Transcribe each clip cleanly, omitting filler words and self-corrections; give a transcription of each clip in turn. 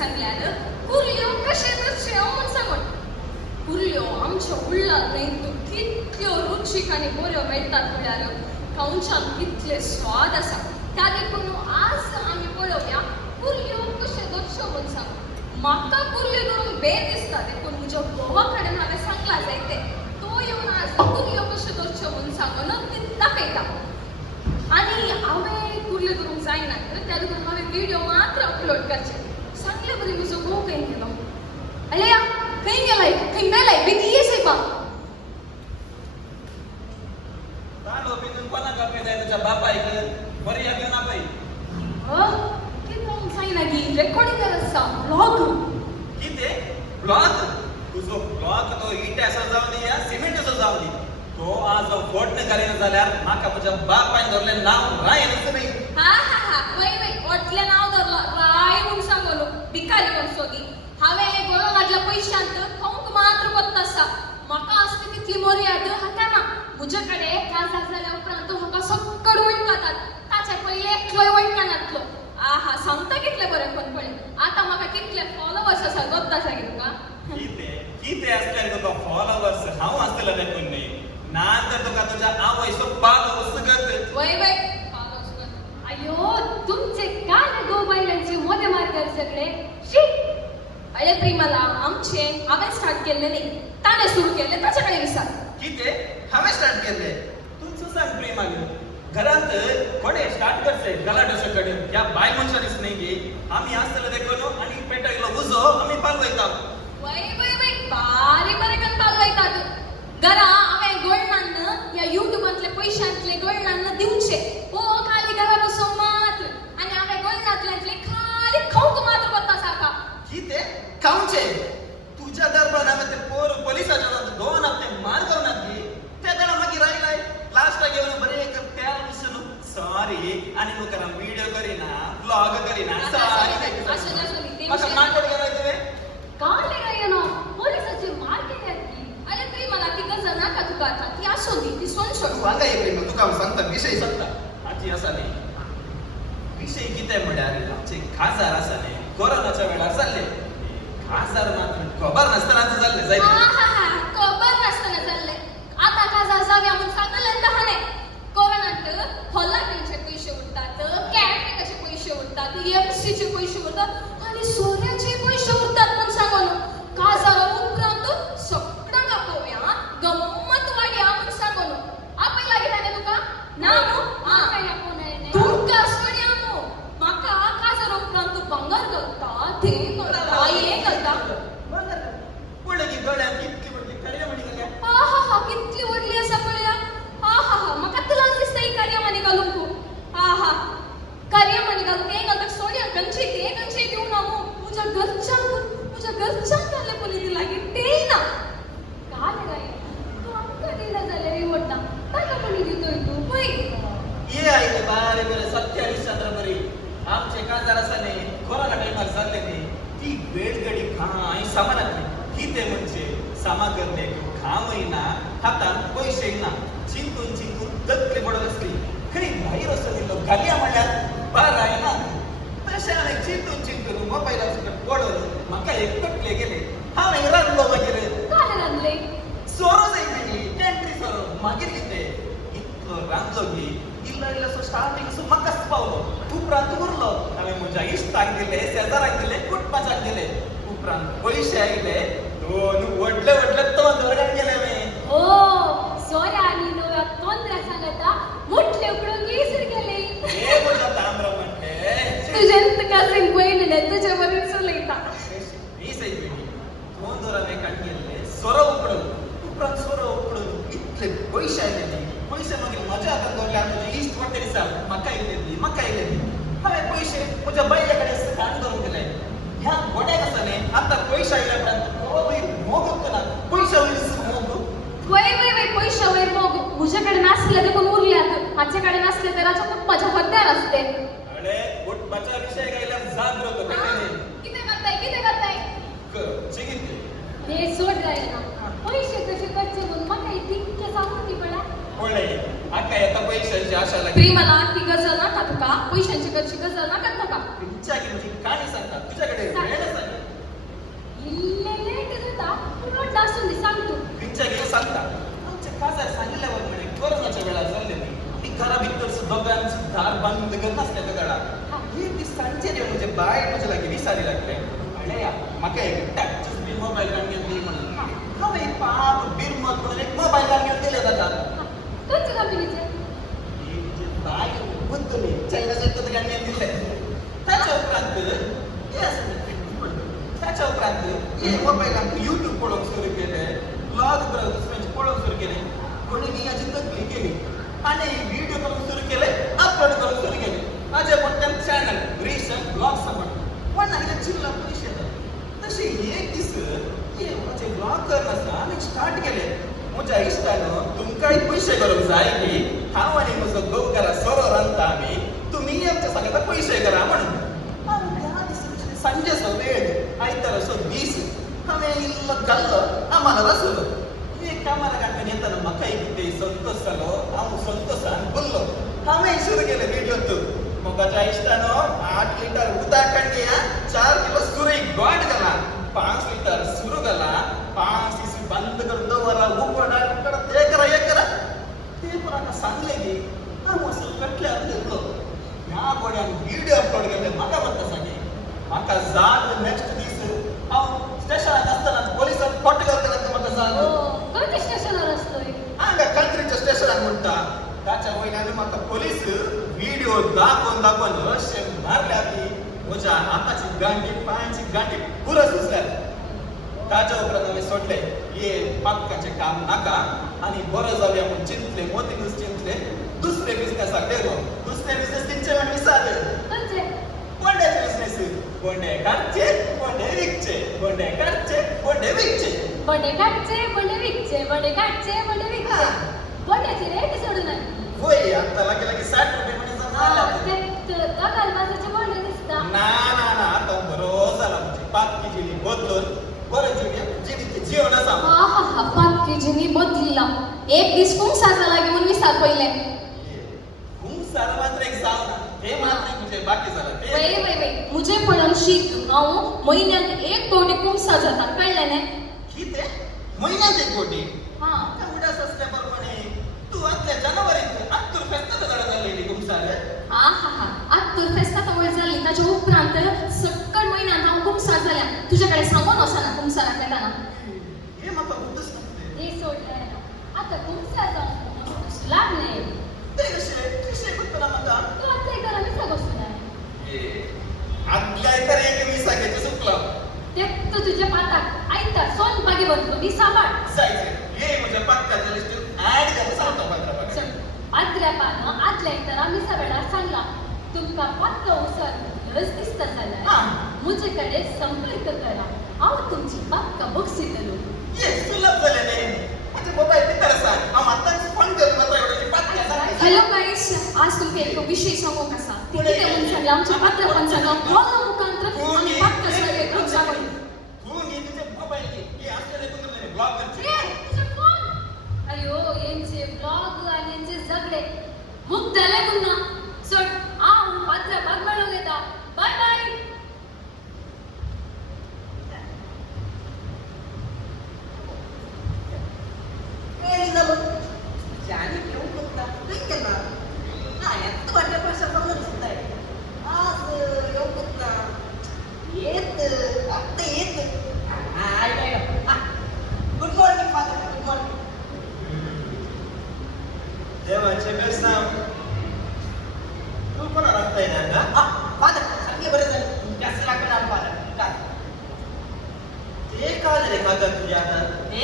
सांगल्यानं कुर्ल्यो कशे तशे म्हणून सांगून कुर्ल्यो आमच्या उरलात नाही तो कितल्यो रुचीक आनी बऱ्यो मेळटात म्हळ्यार खावच्यान कितले स्वाद आसा त्या देखून आज आमी पळोवया कुर्ल्यो कशे दर्शो म्हणून सांगून म्हाका कुर्ल्यो करून बेत दिसता देखून म्हज्या घोवा कडेन हांवें सांगला जाय ते तो येवन आज कुर्ल्यो कशे दर्शो म्हणून सांगून ती दाखयता आणि हांवें कुर्ल्यो करूंक जायना तर त्या देखून हांवें व्हिडिओ मात्र अपलोड करचे सांगले बरी म्हजो घोव खंय गेलो अले खंय गेलाय खंय मेलाय बेगी ये सायबा तांडो पितून कोणाक आपे जाय तुझ्या बापायक बरी या घेऊन आपय कितें जावंक जायना गी रेकॉर्डिंग करत आसा ब्लॉग किते ब्लॉक तुझो ब्लॉक तो इट्याचो जावन दी या सिमेंटाचो जावन दी तो आज फोडणं घालीन जाल्यार म्हाका म्हज्या बापायन धरलें नांव रायनच नाही हा वय व्हडलें नांव धरलो राय म्हूण सांगलो भिकारी वर्सोगी हांवें गोळो घातल्या पयशांत खावंक मात्र कोत्ता आसा म्हाका आसता तितली मर्याद हाका ना म्हजे कडेन काजार जाल्या उपरांत म्हाका सक्कड वणकातात ताचे पयले एकलोय वणकानातलो आहा सांगता कितले बरें पण पळय आतां म्हाका कितले फॉलोवर्स आसा गोत्ता आसा गे तुका किते असल्यार तुका फॉलोवर्स हांव आसतलो देखून न्ही ना तर तुका तुझ्या आवयचो पालो सुगत वय अयो तुमचे काय दो बायलांचे मोदे मार्गर सगळे शी अरे प्रेमाला आमचे हांवें स्टार्ट केल्ले न्ही ताणे सुरू केल्ले ताचे कडेन विचार किते हांवें स्टार्ट केल्ले तुमचो सांग प्रेमागे घरांत कोणे स्टार्ट करचे गलाटोचे कडेन ह्या बाय मनशां दिस न्ही गे आमी आसतले देखून आनी पेटयलो उजो आमी पालवयता वय बारी बरे करून पालवयतात घरा हांवें गोल्डान ह्या युट्यूबांतले पयशांतले गोल्डान दिवचे ओ खाली घरा बसून मात्र आनी हांवें गोल्डांतल्यातले खाली खावंक मात्र कोत्ता साका किते खावचे तुझ्या दरबार हांवें ते पोर पोलिसाच्या हातात दोन हप्ते मार करून घातली त्या जाणा मागीर रायलाय लास्टाक येवन बरे एक तेल मिसून सॉरी आनी मुखार व्हिडिओ करिना ब्लॉग करिना सॉरी म्हाका मांडोड गेलाय तुवें काले गायना पोलिसाचे मार केल्यात की अरे तरी मला ती गजर नाका तुका आता ती असो ती सोन सोड तू हांगा ये प्रेम तुका हांव सांगता विशय सांगता हाची आसा न्ही विशय कितें म्हळ्यार आमचे खासदार आसा न्ही कोरोनाच्या वेळार जाल्ले खासदार मात्र खबर नासतना जाल्ले जाय खबर नासतना जाल्ले आता खासदार जाव्या म्हणून सांगलें तहाने कोरोनात हॉलांचे पैसे उरतात कॅटरिंगाचे पैसे उरतात एमसीचे पैसे उरतात आणि सोन्याचे पैसे उरतात म्हणून सांगलो खासदारा उपरांत सगळ्यांक आपोवया गम्मत वाड्या म्हणून सांगलो आपय लागीं तुका ना तुका सोन्या मो म्हाका खासदार उपरांत भांगर घालता ते करता हे घालता पळय की गळ्यात कितली व्हडली कार्यामणी जाल्या आहा कितली व्हडली आसा पळया आहा म्हाका तुलाच दिसता ही कार्यामणी घालूंक खूब आहा कार्यामणी घालून ते घालता सोन्या कंचे दिवं ना मो तुझ्या घरच्यांक घाले पळय ती लागीं तेय ना काल गाय तू आमकां दिला जाल्यार रिवडटा ताका कोणी दितोय तू पळय ये आयले बारे बरे सत्य हरिश्चंद्र बरी आमचे खासदार आसा न्ही कोरोना टायमार जाल्ले न्ही ती बेडगडी कांय सामानातली कितें म्हणजे सामागरलेक खामय ना हातान पयशे ना चिंतून तकली पडत आसली खरी भायर वचून दिल्लो घालया म्हणल्यार बार आयना तशें हांवें चिंतून मोबायलाचो पडोवन म्हाका एक कटले गेले हांवें रांदलो मागीर काल रांदले सोरो जाय न्ही कॅन्ट्री सोरो मागीर कितें इतलो रांदलो गी इल्लो स्टार्टींग असो म्हाकाच पावलो उपरांत उरलो हांवें म्हज्या इश्टाक दिले शेजाराक दिले कुटपाचाक दिले उपरांत पयशे आयले दोन व्हडले तोंड वडत गेले हांवें ओ सोऱ्या आनी नव्या तोंदऱ्या सांगता मोठले उकडून गेसर गेले हे म्हज्या तांबरा म्हणले तुझ्या कसिन पयले तुझ्या वरून चलयता ही सही बेटी दोन दोरांनी काढ गेले सोरो उकडून उपरांत सोरो उकडून इतले पयशे आयले न्ही पयशे मागीर म्हज्या हातान दवरल्यार म्हजी इश्ट वाटेर दिसा म्हाका इल्ले हांवें पयशे म्हज्या बायले कडेन काण करून दिले ह्या गोड्याक आसा न्ही आतां पयशे आयल्या उपरांत मोग ना पयशे वयर मोग वय पयशे वयर मोग म्हजे कडेन नासले देखून उरल्यात हाचे कडेन नासले तर राजा खूप म्हज्या बद्दल आसते अरे उठपाचा विषय गायल्यार जागृत कितें करताय चिगित हे सोड जायना पैसे कसे करचे म्हणून म्हाका तितके सांगून ती पडा पळय आका येता पैशांची आशा लागली प्रेमाला ती गजल नाका तुका पैशांची करची गजल नाका ताका तुमच्या की म्हजी काणी सांगता तुझ्याकडे वेळ सांचे देव म्हणजे बाय म्हणजे लागे विसारी लागले अरे म्हाका एक टच बी मोबाईल घेऊन दी म्हणून हांवे पाप बिरमत म्हणून एक मोबाईल घेऊन दिले जाता कोणत्या कंपनीचे बाय बुद्धुनी चायना सेट घेऊन दिले त्याच्या उपरांत त्याच्या उपरांत हे मोबाईलांक युट्यूब पळोवंक सुरू केले ब्लॉग म्हणजे पळोवंक सुरू केले कोणी मी याची तकली केली आणि व्हिडिओ करून सुरू केले अपलोड करून सुरू केले माझे पण त्या चॅनल रिसेंट ब्लॉग समज पण नाही चिल्ला पैसे येतात तसे एक दीस म्हणजे ब्लॉग करनासतना मी स्टार्ट केले म्हज्या इश्टानं तुमकांय पयशे करूंक जाय की हांव आनी म्हजो घोव घरा सोरो रांदता आमी तुमी आमच्या सांगता पयशे करा म्हणून सांजेचो वेळ आयतारचो दीस हांवें इल्लो घाल्लो आम्हाला रसलो एक कामाला काडून येताना म्हाका एक ते संतोष जालो हांव संतोशान बोल्लो हांवें सुरू केले व्हिडिओ मोगाच्या इश्टानं 8 लिटर उदक काडली 4 किलो सुरई गोड घाला 5 लिटर सुरू घाला 5 दीस बंद करून दवरा उकडा ते करा ते पण आता सांगले की हांव असो कटल्यार घेतलो ह्या गोड्यान व्हिडिओ अपलोड केले म्हाका म्हणटा सांगे म्हाका जाल नेक्स्ट दीस हांव स्टेशनाक आसतना पोलिसांक फोटो घालतना म्हाका जाल कोणत्या स्टेशनार असतोय हांगा कंत्रीच्या स्टेशनाक म्हणटा ताच्या वयल्यान म्हाका पोलीस व्हिडिओ दाखोवन अशे मारल्या की म्हज्या हाताची गांठी पांयाची गांठी पुरो सुचल्या ताच्या उपरांत हांवें सोडले हे पाक्काचें काम नाका आनी बरो जावया म्हूण चिंतले मोतीनूच चिंतले दुसरे बिझनेसाक गेलो दुसरे बिझनेस तेंचे वांगडा विचारले कोणते कोंड्याचे बिझनेस कोंडे काडचे कोंडे विकचे कोंडे काडचे कोंडे विकचे बडे काटचे बडे विकचे बडे काटचे बडे विकचे बड्याची रेट सोडून आली होय आता लागे 60 रुपये म्हणजे जमला ते दगालबाजाचे बडे दिसता ना आता बरो जाला म्हणजे पाक्की जिणी बदलून बरं जिणी जीवन आसा हा पाक्की जिनी बदलिला एक दीस खूप साजरा लागे म्हणून विसार पहिले खूप सारं मात्र एक जावना हे मात्र म्हणजे बाकी झालं ते वय मुझे पडन शीत हांव महिन्यात एक कोटी खूप साजरता कळले ने किती महिन्यात एक कोटी हा एवढ्याच असल्याप्रमाणे तू आतल्या जानेवारीत आत्तूर फेस्ताचं गडा झालेली कुमसार हा आत्तूर फेस्ता तवळ झाली त्याच्या उपरांत सक्कड महिन्यात हांव खूप साज झाल्या तुझ्याकडे सांगून वसा ना कुमसाराक येताना हे म्हाका बुद्धच नसते हे सोडलंय आता कुमसार जाऊन लागले ते कशे करतना म्हाका तू आता एक मी सांगू नाही आदल्या तर एक मी सांगायचं चुकलं ते तू तुझ्या पाताक ऐकता सोन बागे बनतो मी सांभाळ जायचं हे म्हणजे पक्काच्या लिस्टीत ऍड करून सांगतो मात्र आदल्या पानं आदल्या तर आम्ही सगळ्याला सांगला तुमका पक्का उसर रस दिसता झाला मुझेकडे संपर्क करा हांव तुमची पक्का बक्षीस दिलो ये सुलभ झाले नाही म्हणजे मोबाईल तिथं सांग हांव आताच फोन करून मात्र एवढी पक्का सांग हॅलो गाईस आज तुमका एक विषय सांगू कसा तिथे येऊन सांगला आमच्या पत्र पण सांगा ब्लॉग मुखांतर आम्ही पक्का सगळे खूप सांगू तू घे तुझे मोबाईल घे हे असले तुम्ही ब्लॉग करते तुझा फोन अयो यांचे ब्लॉग आणि यांचे झगडे मुद्द्याला पुन्हा सोड पत्र बघ घेता बाय बाय जाने क्यों करता नहीं करना ना यार तो वाटलं पैसा कमवून सुद्धा आज येऊ करता आता येत good morning father good morning देवाचे बेसनाम तू कोणा राखता येणार का फादर सांगे बरं झालं जास्त लागणार फादर काय ते का रे कागद तुझ्या हातात ते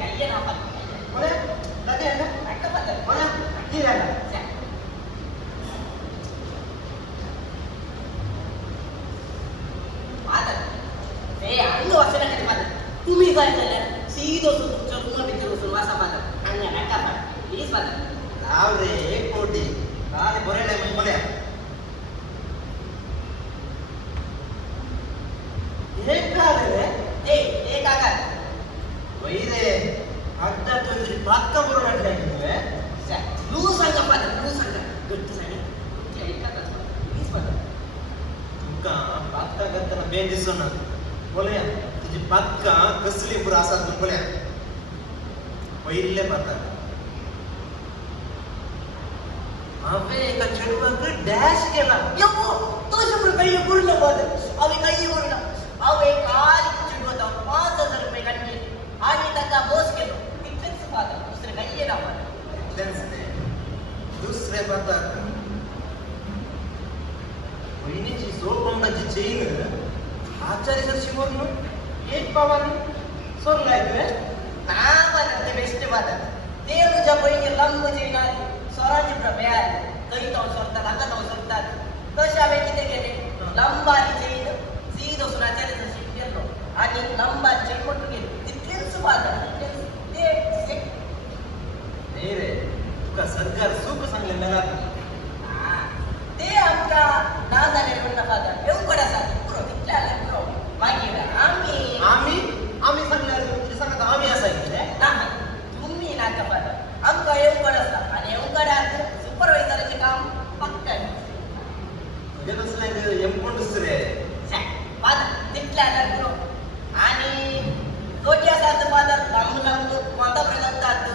काही ना फादर कोण्या लगे आहे ना ऐका फादर कोण्या की राहिला फादर ते अंग वाचला नाही फादर तुम्ही काय झालं सीधो तुमच्या रूम भितर बसून वासा फादर अंग नका फादर प्लीज फादर राव रे एक कोटी आणि बरे नाही म्हणजे बोल्या हे का रे ते काका वही रे आता तुझी बात का बरोबर वाटल्या की तुला लू सांगा फादर लू सांगा गट्टी सांगा तुमच्या ऐका प्लीज फादर तुमका बात का करताना बेन दिसतो ना बोलया तुझी बात का कसली पुरा असा तू बोल्या पहिले पाहता हावे एका चेडवाक डॅश केला यप्पो तोच काही पूर्ण बदल अवे काही पूर्ण अवे काल चिडवत 5,000 काढले आणि त्याचा बोस केलो इतकेच फादर दुसरे काही येणार दुसरे पदार्थ बहिणीची सोळकोंडाची चेन आचार्य शिवरून एक पावानं सोडलाय हा बरं ते बेस्ट फादर ते तुझ्या बहिणी लंब येणार स्वराची प्रभा काही तो सोडतात आता तो सोडतात तसे आम्ही किती गेले लंबाची चेन सीध असून आचार्याचं शिक गेलो आणि लंबाची चेन म्हटून गेलो तितकेच फादर ते नाही रे तुका सरकार सुख सांगले नगात ते आमच्या नादाने म्हणणं फादर येऊ कडा सांग पुरो तिथल्या आले पुरो मागे आम्ही आम्ही सांगल्यावर तुझे सांगत आम्ही असायचे नाही तुम्ही नाका फादर आमका येऊ कडा सांग आणि येऊ कडा सुपरवायझरचे काम पक्का म्हणजे तसं एमकोण दुसरे फादर तिथल्या आले पुरो आणि कोटी असाच फादर लांब लांब कोणता प्रजातात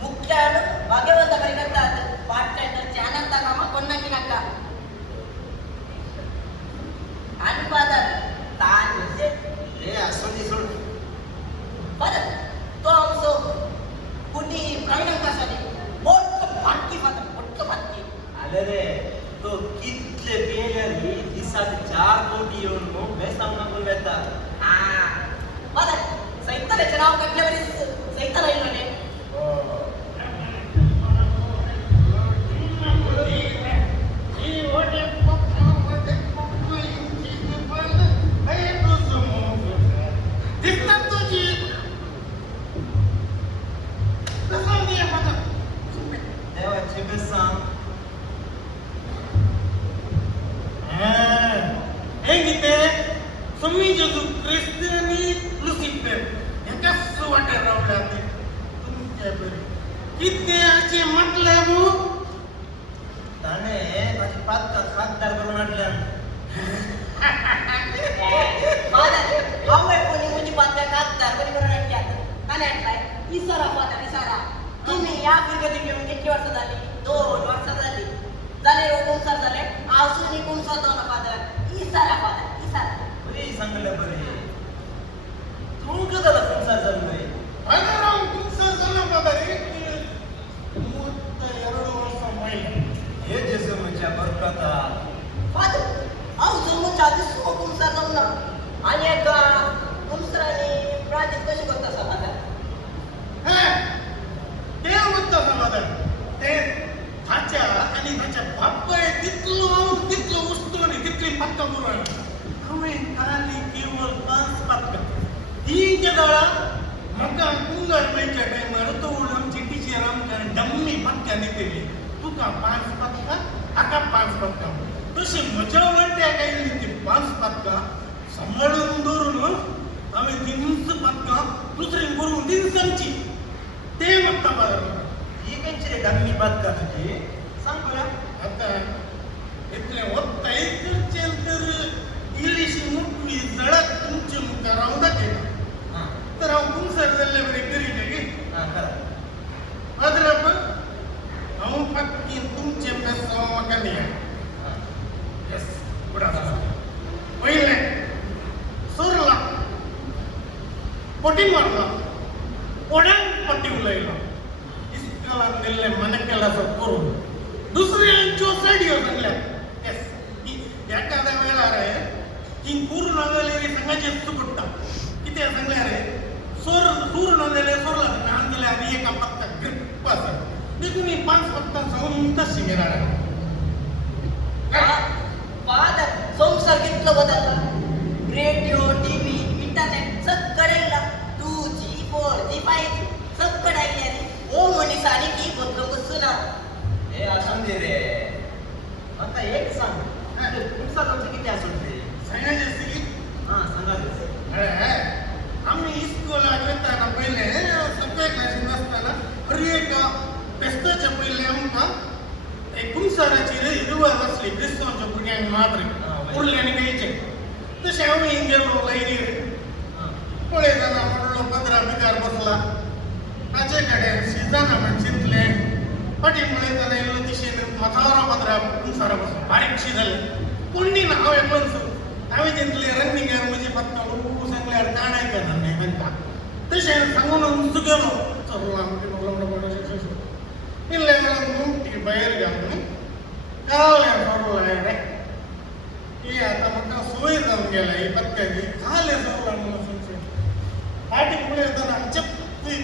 मुख्यानं भाग्यवंत काही करतात पाठ्याचं चानंता कामा कोणा की नका आणि फादर तान म्हणजे हे असोंदी सोड फादर तो आमचो कुठी प्राणम कसाने मोठं फाटकी फादर मोठं फाटकी आले रे तो कितले पेलरी दिसात 4 कोटी येऊन मग बेसाव नाकून येतात फादर सैतानाचे नाव काढल्यावर सैतान आहे म्हणे देवाची बेसाव ಹೇಗಿದೆ ಸ್ವಾಮಿ ಜೇಸು ಕ್ರಿಸ್ತನಿ ಲುಸಿಫರ್ ಯಾಕಷ್ಟು वाटे रावले तुमच्या बरी किती असे म्हटलं ताने माझी पातका खासदार करून आणलं फादर आवय कोणी मुझी बातम्या खासदार कोणी करून आणल्या का नाही आणलाय इसारा फादर इसारा तुम्ही या फिरगती घेऊन किती वर्ष झाली 2 वर्ष झाली झाले हुकुमसार झाले अजून हुकुमसार दोन फादर इसारा फादर इसारा बरी सांगलं बरे तुमचं झालं संसार चाललोय ಅಗರಾಮ್ ಕುಂಸರ್ ಜನ ಬದರಿ 32 ವರ್ಷ ಮೈಲ್ हे जेसू म्हणजे बरकता फादर अजून मुझ्या आधी हुकुमसार जाऊन ना आणि एका हुकुमसाराने प्राधिक कशी करता असा फादर ते होतं समाधान ते त्याच्या आणि त्याच्या बाप्पा तिथलं वस्तू आणि तिथली पक्का करून आम्ही खाली केवळ 5 पक्का ही जगाला मका कुंगार पेच्या टाइमार तो आमची टीचर आमकां डम्मी पक्का दितेली तुका 5 पक्का हाका 5 पक्का तशी म्हज्या वाट्याक आयली ती 5 पक्का सांबाळून दवरून आम्ही 3 पक्का दुसरी करून 3 ते मक्का बाजार ही कंची डम्मी बात का तुझी सांग बरं आता इतले होता इकडचे तर इलिशी मुठवी जळत तुमचे मुखार राहून दाखवला हां तर हांव कुंसर जाल्ले बरे करी गे हां करा मात्र हांव पक्की तुमचे पेसो म्हाका न्हय हां यस गुड पहिले सोरला पोटी मारला ओढ्यान पट्टी उलयला इस्कालान दिल्ले मनकेला असो करून दुसऱ्यांच्यो साडयो सांगल्या येस एखाद्या वेळार ती पूर्ण नांगलेली संघाचे चुकटा किती सांगल्या रे सोर सूर नांगले सोरला नांगले आणि एका पत्ता ग्रिप असा देखून 5 पत्ता जाऊन तशी गेला फादर संसार कितलो बदलला radio TV internet सगळेला 2G 4G 5G सगळं आयले ओ मनीसांनी की बदलूंक सुना हे असं दे रे आता एक सांग तुमचा तुमचं किती असून ते सांगायचे स्थिती हां सांगा आम्ही इस्कोलाक वेताना पहिले सगळे क्लासीन असताना हर एक बेस्ताच्या पहिले आमकां एक कुंसाराची रिवर असली क्रिस्तांच्या भुरग्यांक मात्र उरल्याने घ्यायचे तशें आमी गेलो लायनीर पळय जाणा म्हणलो 15 बिगार बसला ताचे कडेन शिजाना म्हण चिंतलें फाटीं पळय जाल्यार इल्लो दिशेन 15 कुंसारा बसून बारीकशी जालें कोणी ना हांवें म्हणसो हांवें जितले रनिंगार म्हजे पत्ता सांगल्यार काणाय करना न्ही तांकां तशें सांगून सुगेलो चलो आमचे इल्ले म्हणून घुमटी भायर घालून कावल्या सोडलाय रे ही आता म्हाका सोय जावन गेल्या ही पत्त्याची खाले सोडला म्हणून फाटीक पळयतना आमच्या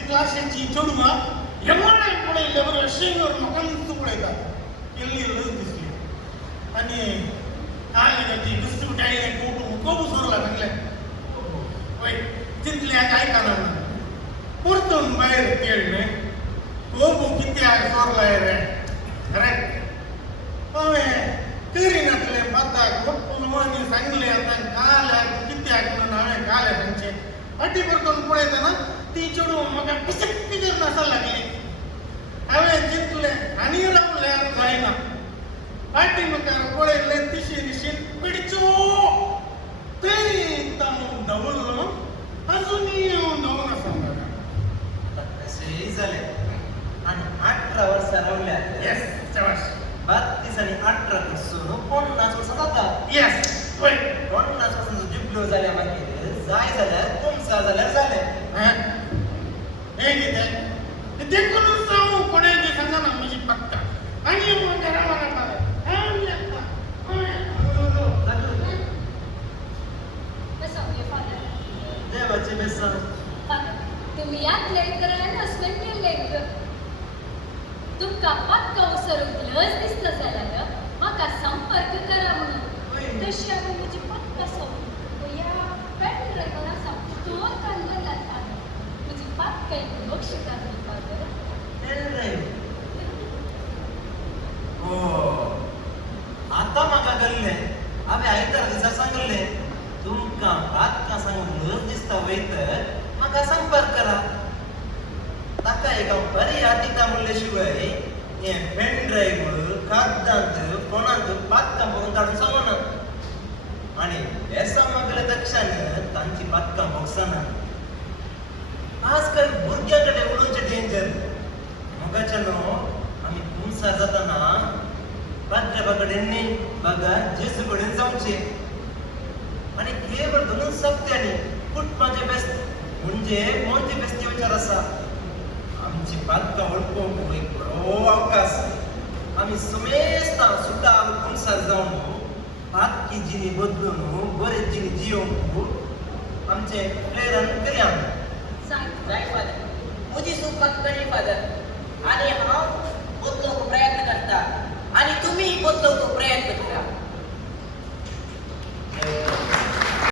क्लासीची चेडवां हेमोडे पळयले बरें अशें म्हाका नुस्तें पळयता इल्ली लज दिसली आनी काय ती बिस्कीट आयले खूब सोरला सांगले वय चिंतल्याक आयकना म्हणून परतून भायर केळले खूब कित्याक सोरलाय रे रे हांवें करिनातले बाताक मप्पलवानी सांगले आतां काल्याक कित्याक म्हणून हांवें काले तांचे फाटी परतून पळयतना ती चेडूं म्हाका पिसक्की करून आसा लागली हांवें चिंतलें आनी रावल्यार जायना फाटी मुखार पळयलें तिशीन शीन पिडच्यो थंय तांबून धांवलो आजुनी येवन धांवन आसा म्हाका अशेंय जालें आनी 18 वर्सां रावल्यात येस शाबाश 32 आनी 18 कडसून 50 वर्सां जातात येस वय 50 वर्सांचो जिबलो जाल्या मागीर जाय जाल्यार तुमचा जाल्यार जालें हें कितें देखून सांगू कोणाक सांगना म्हजी पत्ता आनी म्हाका रावना देवाचे बेसन तुम्ही यात लेट करा हस्बंड लेट कर तुमका पक्का उसरूक लज दिसता जाल्यार म्हाका संपर्क करा म्हणून तशी हांवें म्हजी पक्का सोडून या पेन ड्रायव्हर आसा तो काडलेला आसा म्हजी पक्का एक बक्षिसां दिवपाक आता म्हाका कळ्ळें हांवें आयतार दिसा सांगलें तुमकां बातकां सांगून लज दिसता वयत म्हाका संपर्क करा ताका एक हांव बरी याद दिता म्हणले शिवाय हें पेन ड्रायव्ह कागदांत फोनांत बातकां बरोवन धाडून सांगना आनी बेसा मागल्या तक्षान तांची बातकां बोगसना आजकाल भुरग्यां कडेन उलोवचें डेंजर मोगाच्या न्हू आमी खुमसार जाताना बाद्राबा कडेन न्ही बागा जेजू कडेन जावचें आनी केवळ दोन सप्त्यांनी कुटुंबाचे बेस्त म्हणजे मोनचे बेस्ते विचार आसा आमची बातकां वळखूंक एक बरो अवकाश आमी समेस्तां सुटाल खुमसार जावन बातकी जिणी बदलून बरे जिणी जियोवंक आमचे प्रेरण करया जाय फादर म्हजी सूख म्हाका कळ्ळी फादर आनी हांव